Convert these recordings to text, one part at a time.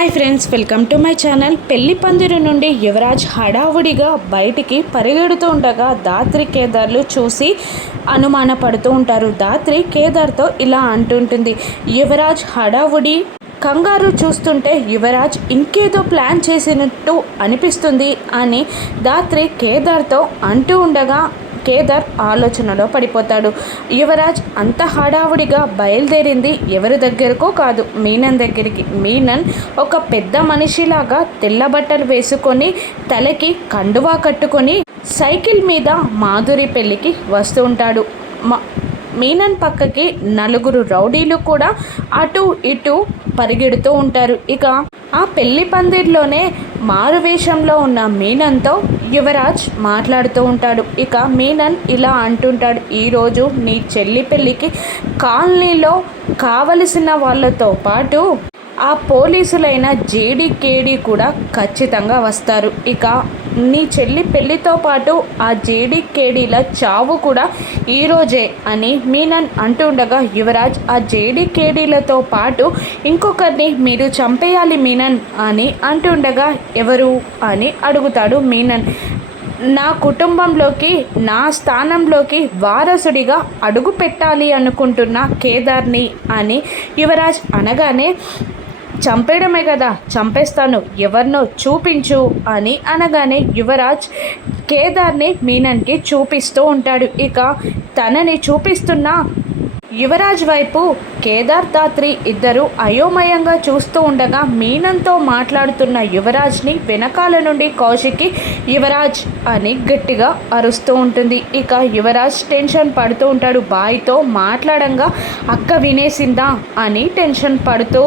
Hi friends, welcome to my channel. పెళ్లి పందిరి నుండి యువరాజ్ హడావుడిగా బయటికి పరిగెడుతూ ఉండగా ధాత్రి కేదార్లు చూసి అనుమానపడుతూ ఉంటారు. ధాత్రి కేదార్తో ఇలా అంటుంటుంది, యువరాజ్ హడావుడి కంగారు చూస్తుంటే యువరాజ్ ఇంకేదో ప్లాన్ చేసినట్టు అనిపిస్తుంది అని ధాత్రి కేదార్తో అంటూ ఉండగా కేదార్ ఆలోచనలో పడిపోతాడు. యువరాజ్ అంత హడావుడిగా బయలుదేరింది ఎవరి దగ్గరకో కాదు, మీనన్ దగ్గరికి. మీనన్ ఒక పెద్ద మనిషిలాగా తెల్ల బట్టలు వేసుకొని తలకి కండువా కట్టుకొని సైకిల్ మీద మాధురి పెళ్ళికి వస్తూ ఉంటాడు. మీనన్ పక్కకి నలుగురు రౌడీలు కూడా అటు ఇటు పరిగెడుతూ ఉంటారు. ఇక ఆ పెళ్లి పందిర్లోనే మారువేషంలో ఉన్న మీనన్తో యువరాజ్ మాట్లాడుతూ ఉంటాడు. ఇక మీనన్ ఇలా అంటుంటాడు, ఈరోజు నీ చెల్లి పెళ్ళికి కాలనీలో కావలసిన వాళ్ళతో పాటు ఆ పోలీసులైన జేడీ కేడీ కూడా ఖచ్చితంగా వస్తారు. ఇక నీ చెల్లి పెళ్ళితో పాటు ఆ జేడీ కేడీల చావు కూడా ఈరోజే అని మీనన్ అంటుండగా యువరాజ్ ఆ జేడీ కేడీలతో పాటు ఇంకొకరిని మీరు చంపేయాలి మీనన్ అని అంటుండగా ఎవరు అని అడుగుతాడు మీనన్. నా కుటుంబంలోకి నా స్థానంలోకి వారసుడిగా అడుగు పెట్టాలి అనుకుంటున్న కేదార్ని అని యువరాజ్ అనగానే చంపేయడమే కదా, చంపేస్తాను, ఎవరినో చూపించు అని అనగానే యువరాజ్ కేదార్ని మీనన్కి చూపిస్తూ ఉంటాడు. ఇక తనని చూపిస్తున్న యువరాజ్ వైపు కేదార్ ధాత్రి ఇద్దరు అయోమయంగా చూస్తూ ఉండగా మీనన్తో మాట్లాడుతున్న యువరాజ్ని వెనకాల నుండి కౌశికి యువరాజ్ అని గట్టిగా అరుస్తూ ఉంటుంది. ఇక యువరాజ్ టెన్షన్ పడుతూ ఉంటాడు. బాయ్తో మాట్లాడంగా అక్క వినేసిందా అని టెన్షన్ పడుతూ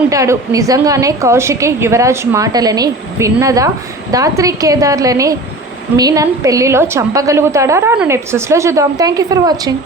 ఉంటాడు. నిజంగానే కౌశికి యువరాజ్ మాటలని విన్నదా? ధాత్రి కేదార్లని మీనన్ పెళ్లిలో చంపగలుగుతాడా? రాను ఎపిసోడ్స్లో చూద్దాం. Thank you for watching.